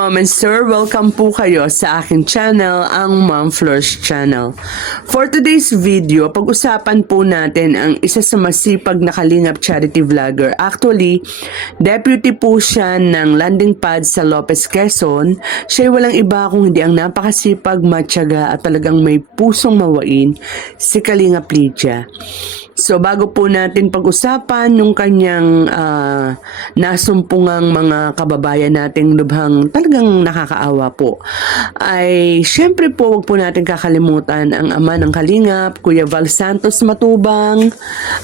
Ma'am and Sir, welcome po kayo sa aking channel, ang Ma'am Flourish Channel. For today's video, pag-usapan po natin ang isa sa masipag na kalingap charity vlogger. Actually, deputy po siya ng landing pad sa Lopez, Quezon. Siya walang iba kung hindi ang napakasipag, matyaga at talagang may pusong mawain, si Kalingap Lydia. So bago po natin pag-usapan yung kanyang nasumpungang mga kababayan nating lubhang talagang nakakaawa po, ay syempre po wag po natin kakalimutan ang ama ng Kalingap, Kuya Val Santos Matubang,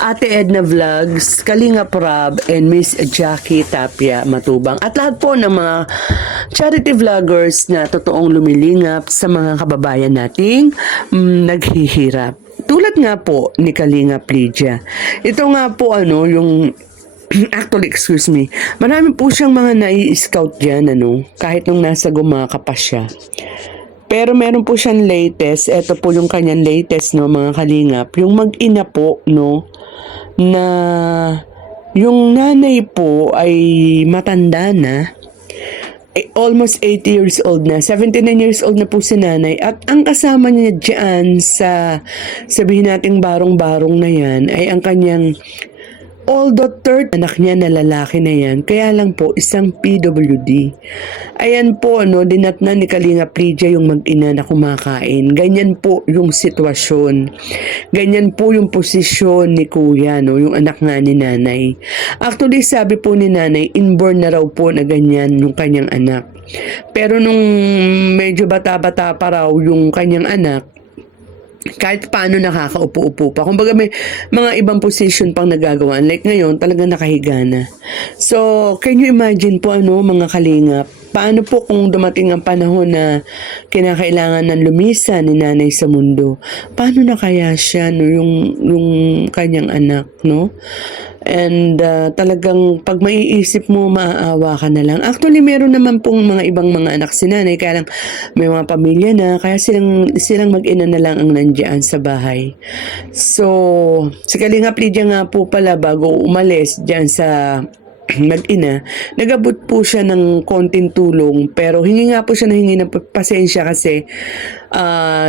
Ate Edna Vlogs, Kalingap Rob, and Miss Jackie Tapia Matubang. At lahat po ng mga charity vloggers na totoong lumilingap sa mga kababayan nating naghihirap. Tulad nga po ni Kalingap Lydia. Ito nga po yung actually, excuse me, marami po siyang mga nai-scout dyan, kahit nung nasa Gumaka pa siya. Pero meron po siyang latest, ito po yung kanyang latest, mga Kalingap, yung mag-ina po, na yung nanay po ay matanda na, almost 80 years old na. 79 years old na po si nanay. At ang kasama niya dyan sa, sabihin nating barong-barong na yan, ay ang kanyang although third anak niya na lalaki na yan, kaya lang po isang PWD. Ayan po, dinatnan ni Kalingap Lydia yung mag-ina na kumakain. Ganyan po yung sitwasyon. Ganyan po yung posisyon ni kuya, yung anak nga ni nanay. Actually, sabi po ni nanay, inborn na raw po na ganyan yung kanyang anak. Pero nung medyo bata-bata pa raw yung kanyang anak, kahit paano nakakaupo-upo pa. Kumbaga may mga ibang position pang nagagawa. Like ngayon, talagang nakahiga na. So, can you imagine po mga Kalingap? Paano po kung dumating ang panahon na kinakailangan ng lumisan ni nanay sa mundo? Paano na kaya siya, yung kanyang anak, And talagang pag maiisip mo, maaawa ka na lang. Actually, meron naman pong mga ibang mga anak si nanay, kaya lang may mga pamilya na, kaya silang mag-ina na lang ang nandiyan sa bahay. So, si Kalingap Lydia nga po pala bago umalis dyan sa mag-ina, nagabot po siya ng konting tulong, pero hingi nga po siya ng pasensya kasi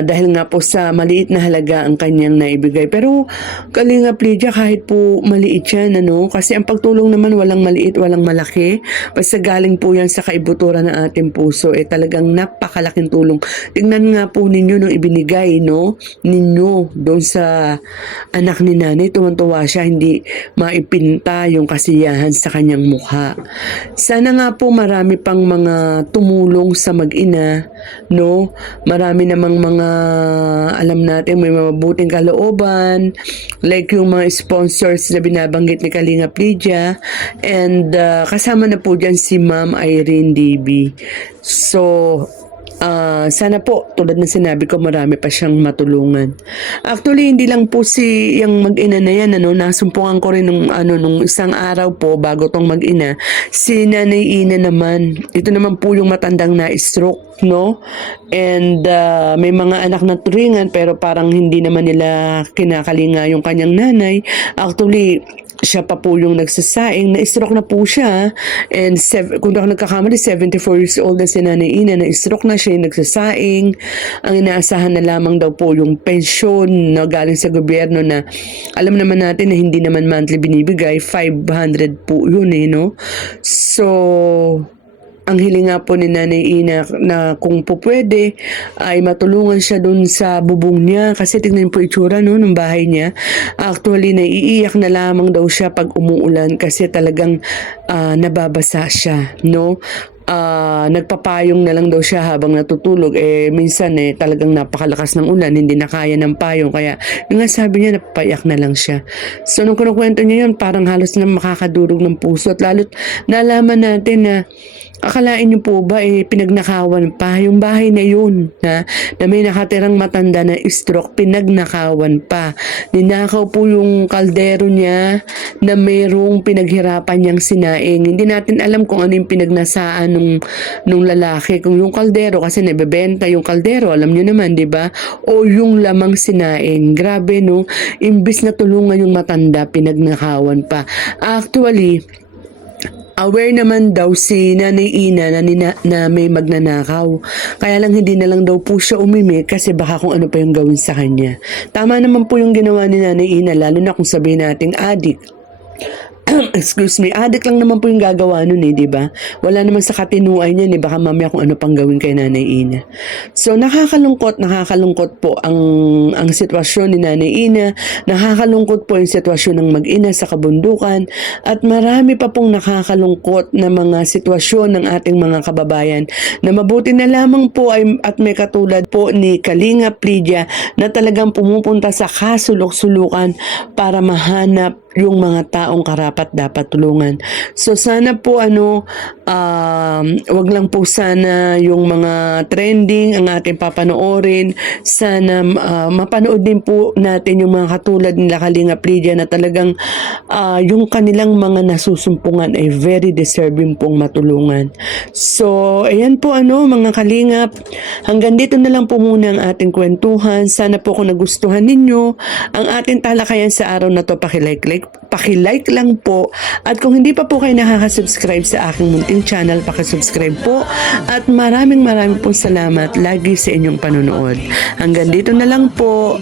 dahil nga po sa maliit na halaga ang kanyang naibigay. Pero Kalingap Lydia, kahit po maliit yan, kasi ang pagtulong naman walang maliit, walang malaki. Basta galing po yan sa kaibuturan ng ating puso, talagang napakalaking tulong. Tingnan nga po ninyo nung ibinigay, ninyo doon sa anak ni nanay, tuwan-tuwa siya, hindi maipinta yung kasiyahan sa kanyang mukha. Sana nga po marami pang mga tumulong sa mag-ina, marami namang mga alam natin may mabuting kalooban, like yung mga sponsors na binabanggit ni Kalingap Lydia, and kasama na po dyan si Ma'am Irene DB. So sana po, tulad ng sinabi ko, marami pa siyang matulungan. Actually, hindi lang po si yung mag-ina na yan, nasumpungan ko rin nung isang araw po bago tong mag-ina, si Nanay Ina naman. Ito naman po yung matandang na-stroke, and may mga anak na turingan pero parang hindi naman nila kinakalinga yung kanyang nanay. Actually, siya pa po yung nagsasaing, na-stroke na po siya, and kung ako nagkakamali, 74 years old na si Nanay Ina, na-stroke na siya, yung nagsasaing. Ang inaasahan na lamang daw po yung pensyon na galing sa gobyerno na alam naman natin na hindi naman monthly binibigay, 500 po yun So, ang hiling nga po ni Nanay Ina na kung po pwede ay matulungan siya dun sa bubong niya, kasi tingnan po itsura ng bahay niya. Actually, naiiyak na lamang daw siya pag umuulan kasi talagang nababasa siya, nagpapayong na lang daw siya habang natutulog. Minsan talagang napakalakas ng ulan, hindi na kaya ng payong, kaya yung nga sabi niya, napapayak na lang siya. So nung kinukwento niya yun, parang halos na makakadurog ng puso, at lalo't nalaman natin na akalain niyo po ba pinagnakawan pa yung bahay na yun, na may nakatirang matanda na stroke, pinagnakawan pa. Ninakaw po yung kaldero niya na mayroong pinaghirapan niyang sinaing. Hindi natin alam kung ano yung pinagnasaan nung lalaki, kung yung kaldero, kasi nabebenta yung kaldero, alam niyo naman, di ba? O yung lamang sinaing. Grabe, imbis na tulungan yung matanda, pinagnakawan pa. Actually, Aware naman daw si Nanay Ina na may magnanakaw. Kaya lang hindi na lang daw po siya umimik kasi baka kung ano pa yung gawin sa kanya. Tama naman po yung ginawa ni Nanay Ina, lalo na kung sabihin nating adik. Excuse me, adik lang naman po yung gagawa nun di ba? Wala naman sa katinuay niya baka mamaya kung ano pang gawin kay Nanay Ina. So nakakalungkot po ang sitwasyon ni Nanay Ina, nakakalungkot po yung sitwasyon ng mag-ina sa kabundukan, at marami pa pong nakakalungkot na mga sitwasyon ng ating mga kababayan na mabuti na lamang po at may katulad po ni Kalinga Lydia na talagang pumupunta sa kasulok-sulukan para mahanap yung mga taong karapat dapat tulungan. So sana po wag lang po sana yung mga trending ang ating papanoorin. Sana mapanood din po natin yung mga katulad nila Kalinga Lydia na talagang yung kanilang mga nasusumpungan ay very deserving pong matulungan. So ayan po mga kalingap, hanggang dito na lang po muna ang ating kwentuhan. Sana po kung nagustuhan ninyo ang ating talakayan sa araw na to, pakilike lang po, at kung hindi pa po kayo nakaka-subscribe sa aking munting channel, pakisubscribe po, at maraming pong salamat lagi sa inyong panonood. Hanggang dito na lang po,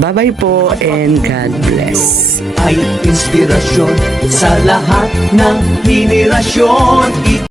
bye bye po and God bless. Ay inspirasyon sa lahat ng henerasyon.